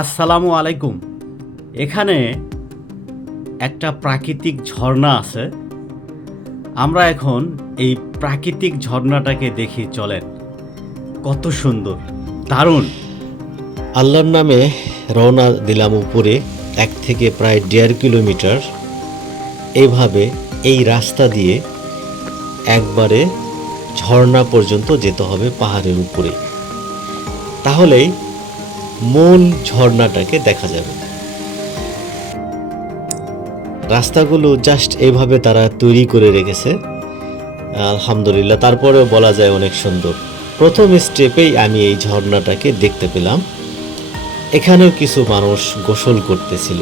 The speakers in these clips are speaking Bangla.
আসসালামু আলাইকুম। এখানে একটা প্রাকৃতিক ঝর্ণা আছে। আমরা এখন এই প্রাকৃতিক ঝর্ণাটাকে দেখি, চলেন। কত সুন্দর, দারুণ। আল্লাহর নামে রওনা দিলাম উপরে, 1 থেকে প্রায় 1.5 কিলোমিটার। এইভাবে এই রাস্তা দিয়ে একবারে ঝর্ণা পর্যন্ত যেতে হবে পাহাড়ের উপরে, তাহলেই মূল ঝর্ণাটাকে দেখা যাবে। রাস্তাগুলো জাস্ট এইভাবে তারা তৈরি করে রেখেছে, আলহামদুলিল্লাহ। তারপরেও বলা যায় অনেক সুন্দর। প্রথম স্টেপেই আমি এই ঝর্ণাটাকে দেখতে পেলাম। এখানেও কিছু মানুষ গোসল করতেছিল।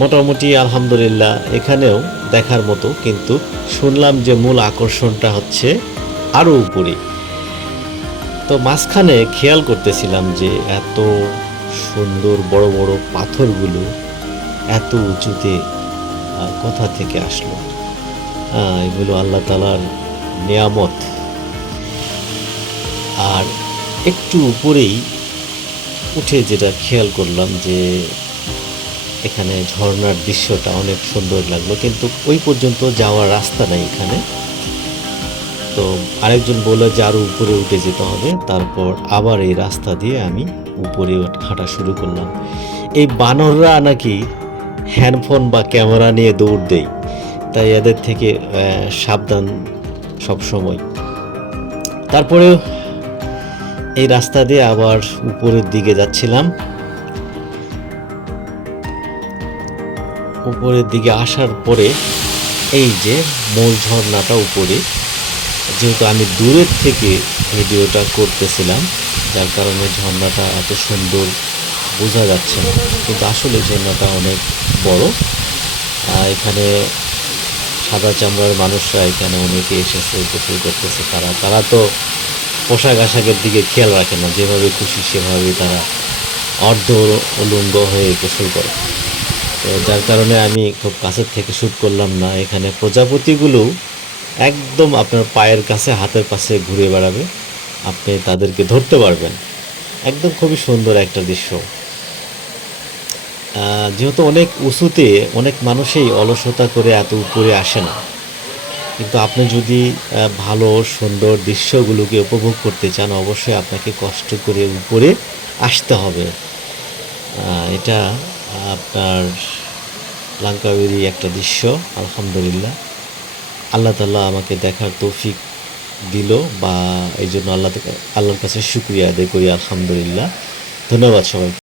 মোটামুটি আলহামদুলিল্লাহ এখানেও দেখার মতো, কিন্তু শুনলাম যে মূল আকর্ষণটা হচ্ছে আরও উপরে। তো মাঝখানে খেয়াল করতেছিলাম যে এত সুন্দর বড় বড় পাথরগুলো এত উঁচুতে কোথা থেকে আসলো। এগুলো আল্লাহ তাআলার নিয়ামত। আর একটু উপরেই উঠে যেটা খেয়াল করলাম যে এখানে ঝর্ণার দৃশ্যটা অনেক সুন্দর লাগলো, কিন্তু ওই পর্যন্ত যাওয়ার রাস্তা নাই এখানে। তো আরেকজন বলল যে আরও উপরে উঠে যেতে হবে। তারপর আবার এই রাস্তা দিয়ে আমি উপরে হাঁটা শুরু করলাম। এই বানররা নাকি হ্যান্ডফোন বা ক্যামেরা নিয়ে দৌড় দেয়, তাই এদের থেকে সাবধান সব সময়। তারপরেও এই রাস্তা দিয়ে আবার উপরের দিকে যাচ্ছিলাম। উপরের দিকে আসার পরে এই যে মূল ঝর্ণাটা উপরে, যেহেতু আমি দূরের থেকে ভিডিওটা করতেছিলাম, যার কারণে ঝর্ণাটা এত সুন্দর বোঝা যাচ্ছে না, কিন্তু আসলে ঝর্ণাটা অনেক বড়। এখানে সাদা চামড়ার মানুষরা এখানে অনেকে এসেছে, গোসল করতেছে। তারা তো পোশাক আশাকের দিকে খেয়াল রাখে না, যেভাবে খুশি সেভাবে তারা অর্ধ উলঙ্গ হয়ে গোসল করে। তো যার কারণে আমি খুব কাছের থেকে শ্যুট করলাম না। এখানে প্রজাপতিগুলো একদম আপনার পায়ের কাছে, হাতের পাশে ঘুরে বেড়াবে, আপনি তাদেরকে ধরতে পারবেন। একদম খুবই সুন্দর একটা দৃশ্য। যেহেতু অনেক উঁচুতে, অনেক মানুষই অলসতা করে এত উপরে আসে না, কিন্তু আপনি যদি ভালো সুন্দর দৃশ্যগুলোকে উপভোগ করতে চান, অবশ্যই আপনাকে কষ্ট করে উপরে আসতে হবে। এটা আপনার লাঙ্কাউরি একটা দৃশ্য। আলহামদুলিল্লাহ, আল্লাহ তাআলা আমাকে দেখার তৌফিক দিল, বা এই জন্য আল্লাহর কাছে শুকরিয়া আদায় করি। আলহামদুলিল্লাহ, ধন্যবাদ সবাইকে।